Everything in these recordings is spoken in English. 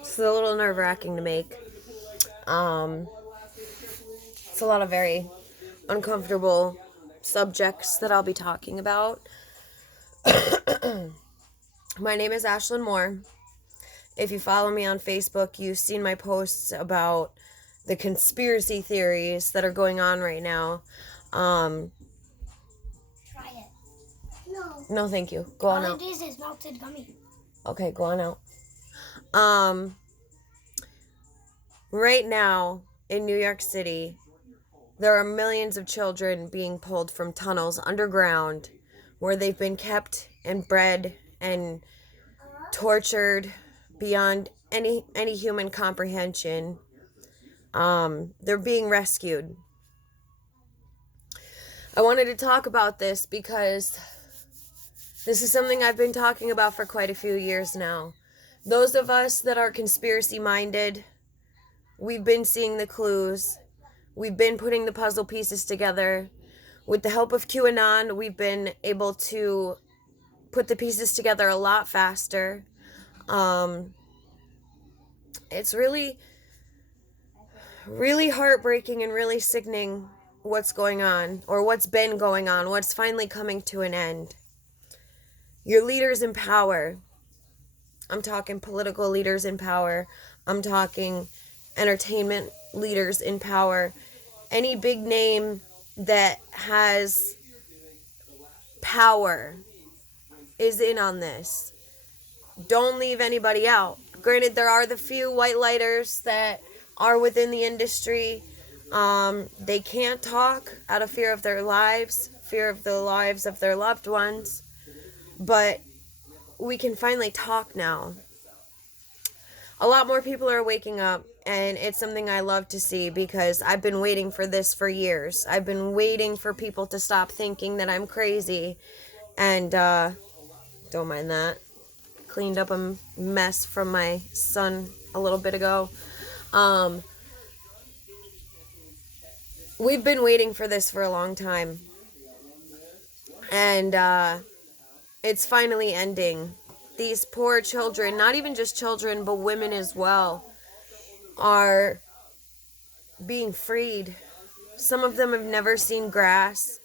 It's a little nerve-wracking to make. It's a lot of very uncomfortable subjects that I'll be talking about. My name is Ashlyn Moore. If you follow me on Facebook, you've seen my posts about the conspiracy theories that are going on right now. Try it. No. No, thank you. Go on out. All it is melted gummy. Okay, go on out. Right now in New York City, there are millions of children being pulled from tunnels underground where they've been kept and bred and tortured beyond any human comprehension. They're being rescued. I wanted to talk about this because this is something I've been talking about for quite a few years now. Those of us that are conspiracy minded, we've been seeing the clues. We've been putting the puzzle pieces together. With the help of QAnon, we've been able to put the pieces together a lot faster. It's really, really heartbreaking and really sickening what's going on, or what's been going on, what's finally coming to an end. Your leaders in power, I'm talking political leaders in power, I'm talking entertainment leaders in power, any big name that has power is in on this. Don't leave anybody out. Granted, there are the few white lighters that are within the industry. They can't talk out of fear of their lives, fear of the lives of their loved ones. But we can finally talk now. A lot more people are waking up, and it's something I love to see because I've been waiting for this for years. I've been waiting for people to stop thinking that I'm crazy. And don't mind that. Cleaned up a mess from my son a little bit ago. We've been waiting for this for a long time. And it's finally ending. These poor children, not even just children, but women as well, are being freed. Some of them have never seen grass.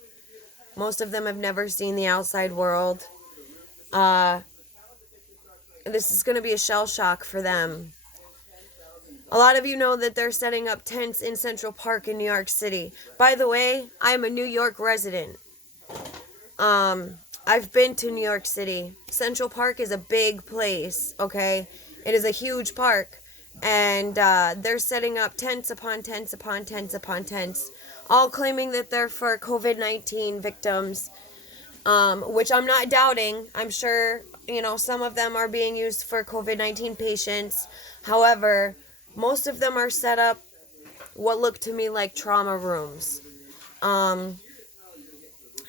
Most of them have never seen the outside world. This is going to be a shell shock for them. A lot of you know that they're setting up tents in Central Park in New York City. By the way, I'm a New York resident. I've been to New York City. Central Park is a big place, okay? It is a huge park. And they're setting up tents upon tents upon tents upon tents, all claiming that they're for COVID-19 victims, which I'm not doubting. I'm sure, some of them are being used for COVID-19 patients. However, most of them are set up what look to me like trauma rooms.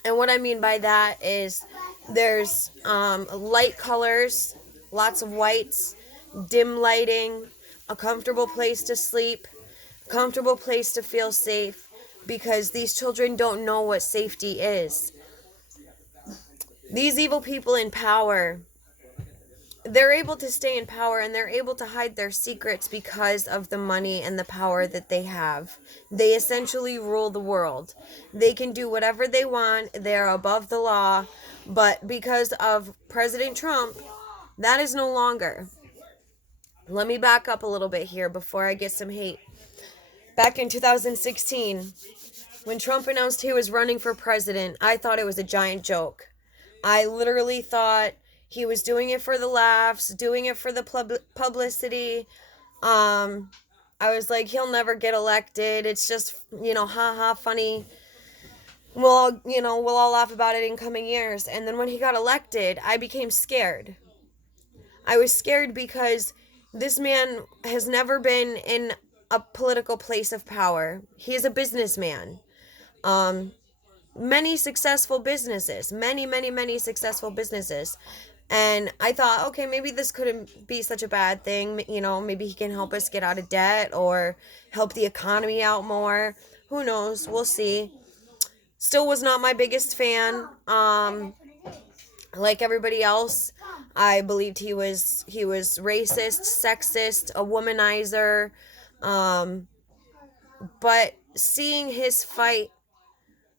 And what I mean by that is there's light colors, lots of whites, dim lighting, a comfortable place to sleep, a comfortable place to feel safe, because these children don't know what safety is. These evil people in power, they're able to stay in power and they're able to hide their secrets because of the money and the power that they have. They essentially rule the world. They can do whatever they want. They're above the law. But because of President Trump, that is no longer. Let me back up a little bit here before I get some hate. Back in 2016, when Trump announced he was running for president, I thought it was a giant joke. I literally thought he was doing it for the laughs, doing it for the publicity. I was like, he'll never get elected. It's just, haha, funny. We'll all laugh about it in coming years. And then when he got elected, I became scared. I was scared because this man has never been in a political place of power. He is a businessman. Many successful businesses, many successful businesses. And I thought, okay, maybe this couldn't be such a bad thing. Maybe he can help us get out of debt or help the economy out more. Who knows? We'll see. Still was not my biggest fan. like everybody else, I believed he was racist, sexist, a womanizer. Um, but seeing his fight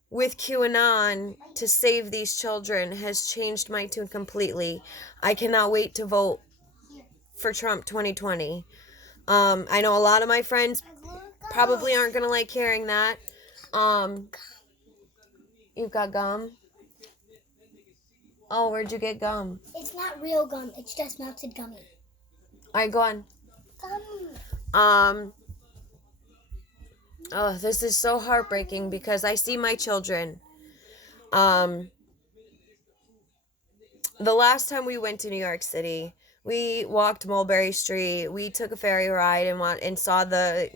with QAnon to save these children has changed my tune completely. I cannot wait to vote for Trump 2020. I know a lot of my friends probably aren't gonna like hearing that. Um, you got gum? Oh, where'd you get gum? It's not real gum. It's just melted gummy. All right, go on. Gum. Oh, this is so heartbreaking because I see my children. Um, the last time we went to New York City, we walked Mulberry Street. We took a ferry ride and saw the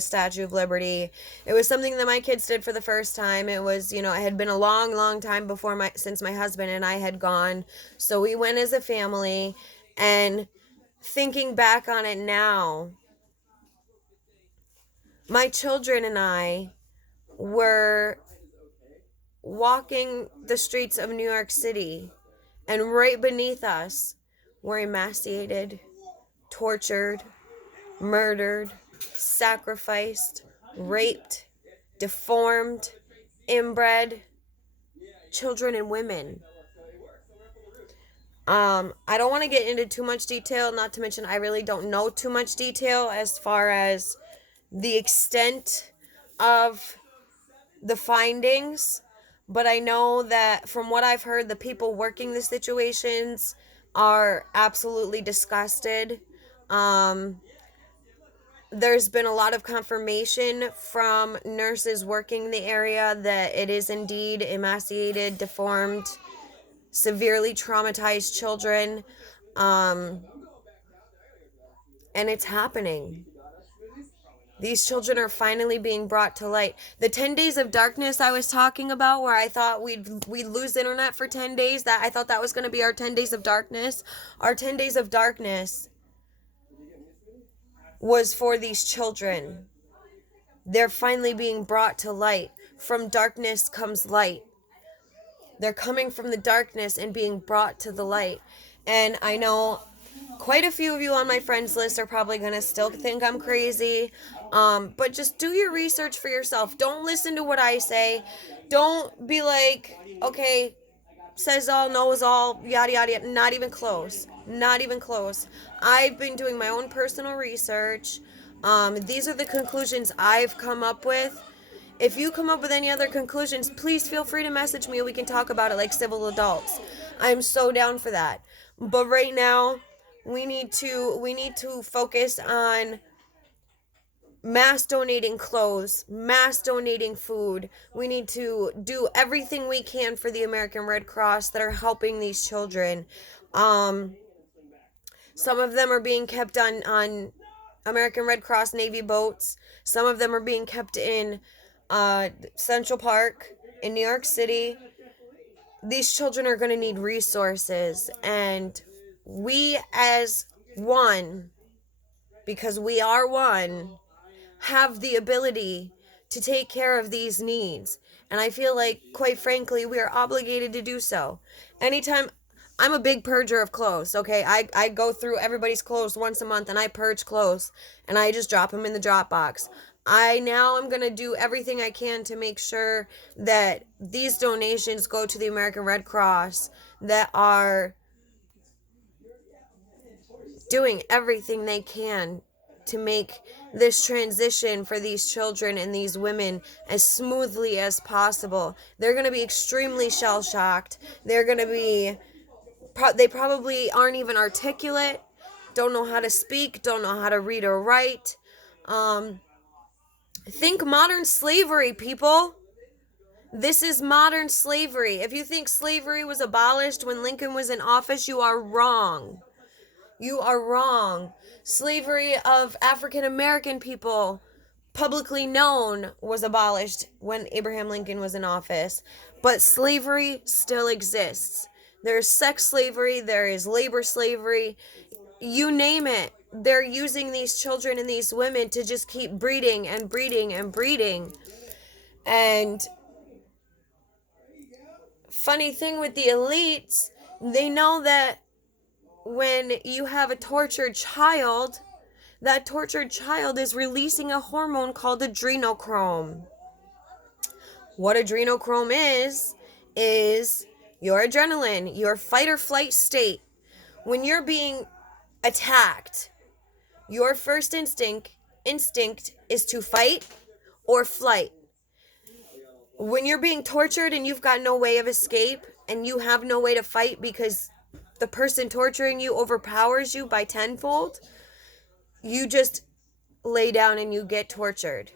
Statue of Liberty. It was something that my kids did for the first time. It was, it had been a long time since my husband and I had gone. So we went as a family, and thinking back on it now, my children and I were walking the streets of New York City, and right beneath us were emaciated, tortured, murdered, sacrificed, raped, deformed, inbred children and women. I don't want to get into too much detail, not to mention I really don't know too much detail as far as the extent of the findings, but I know that from what I've heard, the people working the situations are absolutely disgusted. There's been a lot of confirmation from nurses working the area that it is indeed emaciated, deformed, severely traumatized children. And it's happening. These children are finally being brought to light. The 10 days of darkness I was talking about, where I thought we'd lose internet for 10 days, that I thought that was going to be our 10 days of darkness. Our 10 days of darkness was for these children. They're finally being brought to light. From darkness comes light. They're coming from the darkness and being brought to the light. And I know quite a few of you on my friends list are probably going to still think I'm crazy. But just do your research for yourself. Don't listen to what I say. Don't be like, okay, says all, knows all, yada, yada, yada. Not even close. Not even close. I've been doing my own personal research. These are the conclusions I've come up with. If you come up with any other conclusions, please feel free to message me. We can talk about it like civil adults. I'm so down for that. But right now, we need to focus on mass donating clothes, mass donating food. We need to do everything we can for the American Red Cross that are helping these children. Some of them are being kept on American Red Cross Navy boats. Some of them are being kept in Central Park in New York City. These children are going to need resources, and we as one, because we are one, have the ability to take care of these needs. And I feel like, quite frankly, we are obligated to do so. Anytime, I'm a big purger of clothes, okay? I go through everybody's clothes once a month and I purge clothes and I just drop them in the drop box. I now am going to do everything I can to make sure that these donations go to the American Red Cross that are doing everything they can to make this transition for these children and these women as smoothly as possible. They're going to be extremely shell-shocked. They're going to be, they probably aren't even articulate, don't know how to speak, don't know how to read or write. Think modern slavery, people. This is modern slavery. If you think slavery was abolished when Lincoln was in office, you are wrong. You are wrong. Slavery of African American people, publicly known, was abolished when Abraham Lincoln was in office. But slavery still exists. There's sex slavery, there is labor slavery, you name it. They're using these children and these women to just keep breeding and breeding and breeding. And funny thing with the elites, they know that when you have a tortured child, that tortured child is releasing a hormone called adrenochrome. What adrenochrome is your adrenaline, your fight or flight state. When you're being attacked, your first instinct is to fight or flight. When you're being tortured and you've got no way of escape and you have no way to fight because the person torturing you overpowers you by tenfold, you just lay down and you get tortured.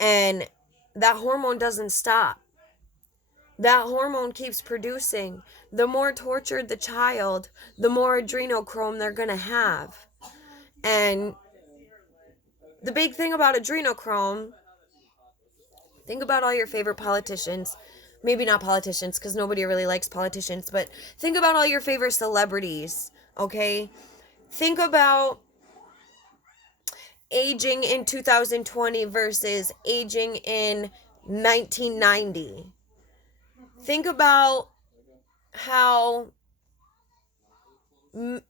And that hormone doesn't stop. That hormone keeps producing. The more tortured the child, the more adrenochrome they're going to have. And the big thing about adrenochrome, think about all your favorite politicians. Maybe not politicians, because nobody really likes politicians, but think about all your favorite celebrities, okay? Think about aging in 2020 versus aging in 1990. Think about how, and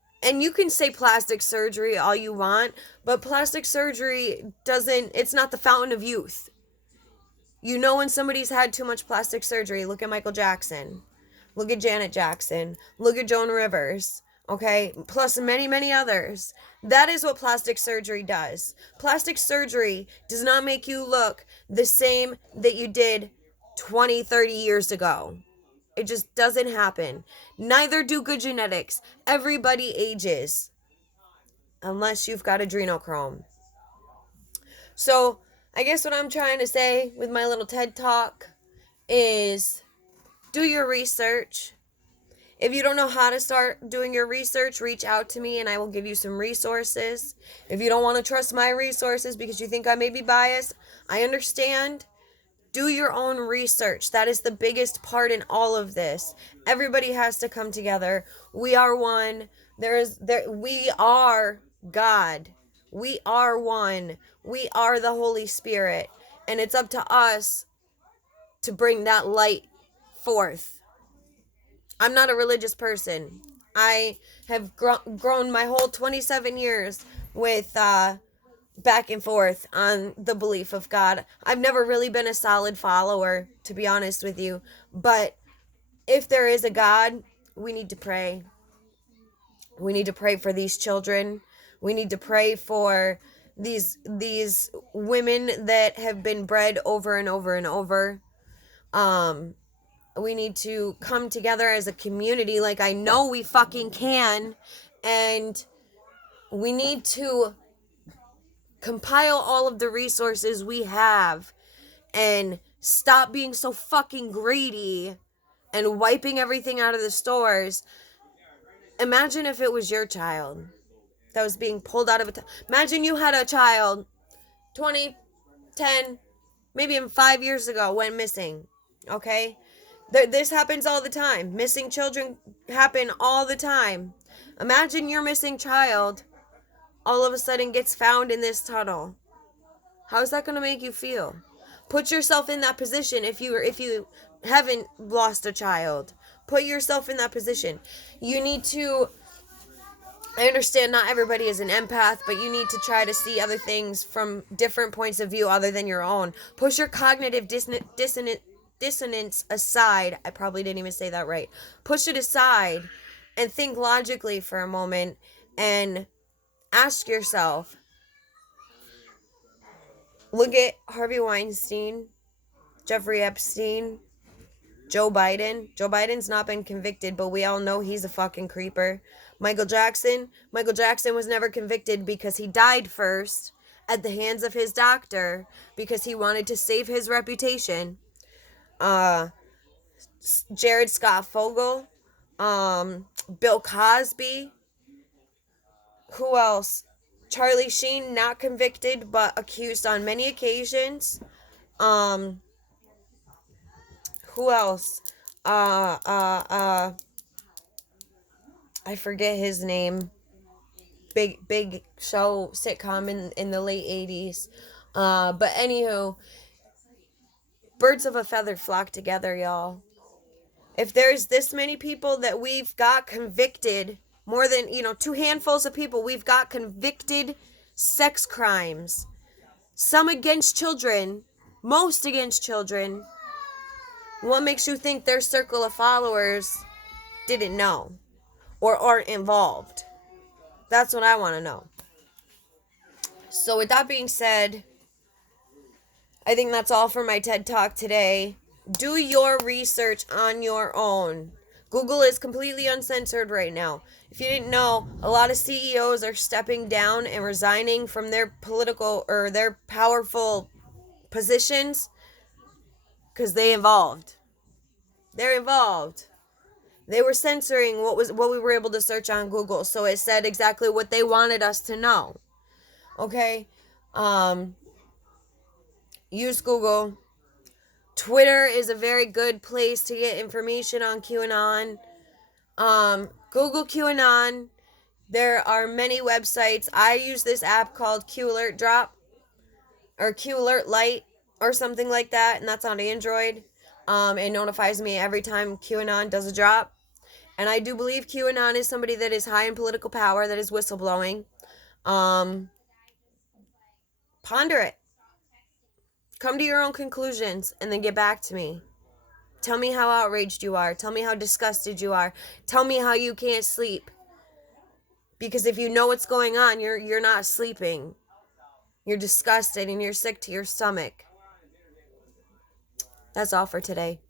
you can say plastic surgery all you want, but plastic surgery it's not the fountain of youth. You know when somebody's had too much plastic surgery. Look at Michael Jackson. Look at Janet Jackson. Look at Joan Rivers. Okay? Plus many, many others. That is what plastic surgery does. Plastic surgery does not make you look the same that you did 20, 30 years ago. It just doesn't happen. Neither do good genetics. Everybody ages. Unless you've got adrenochrome. So, I guess what I'm trying to say with my little TED Talk is do your research. If you don't know how to start doing your research, reach out to me and I will give you some resources. If you don't want to trust my resources because you think I may be biased, I understand. Do your own research. That is the biggest part in all of this. Everybody has to come together. We are one. We are God. We are one. We are the Holy Spirit. And it's up to us to bring that light forth. I'm not a religious person. I have grown my whole 27 years with back and forth on the belief of God. I've never really been a solid follower, to be honest with you. But if there is a God, we need to pray. We need to pray for these children. We need to pray for these women that have been bred over and over and over. We need to come together as a community like I know we fucking can. And we need to compile all of the resources we have and stop being so fucking greedy and wiping everything out of the stores. Imagine if it was your child that was being pulled out of it. Imagine you had a child 20, 10, maybe even 5 years ago went missing. Okay? This happens all the time. Missing children happen all the time. Imagine your missing child all of a sudden gets found in this tunnel. How's that going to make you feel? Put yourself in that position if you haven't lost a child. Put yourself in that position. You need to, I understand not everybody is an empath, but you need to try to see other things from different points of view other than your own. Push your cognitive dissonance aside. I probably didn't even say that right. Push it aside and think logically for a moment and ask yourself, look at Harvey Weinstein, Jeffrey Epstein, Joe Biden. Joe Biden's not been convicted, but we all know he's a fucking creeper. Michael Jackson was never convicted because he died first at the hands of his doctor because he wanted to save his reputation. Jared Scott Fogel, Bill Cosby. Who else? Charlie Sheen, not convicted, but accused on many occasions. Who else? I forget his name. Big show sitcom in the late 80s. But anywho, birds of a feather flock together, y'all. If there's this many people that we've got convicted, more than, 2 handfuls of people, we've got convicted sex crimes, some against children, most against children, what makes you think their circle of followers didn't know or aren't involved? That's what I want to know. So with that being said, I think that's all for my TED Talk today. Do your research on your own. Google is completely uncensored right now. If you didn't know, a lot of CEOs are stepping down and resigning from their political or their powerful positions because they're involved. They were censoring what we were able to search on Google, so it said exactly what they wanted us to know. Okay? Use Google. Twitter is a very good place to get information on QAnon. Google QAnon. There are many websites. I use this app called Q Alert Drop or Q Alert Lite or something like that, and that's on Android. It notifies me every time QAnon does a drop. And I do believe QAnon is somebody that is high in political power, that is whistleblowing. Ponder it. Come to your own conclusions and then get back to me. Tell me how outraged you are. Tell me how disgusted you are. Tell me how you can't sleep. Because if you know what's going on, you're not sleeping. You're disgusted and you're sick to your stomach. That's all for today.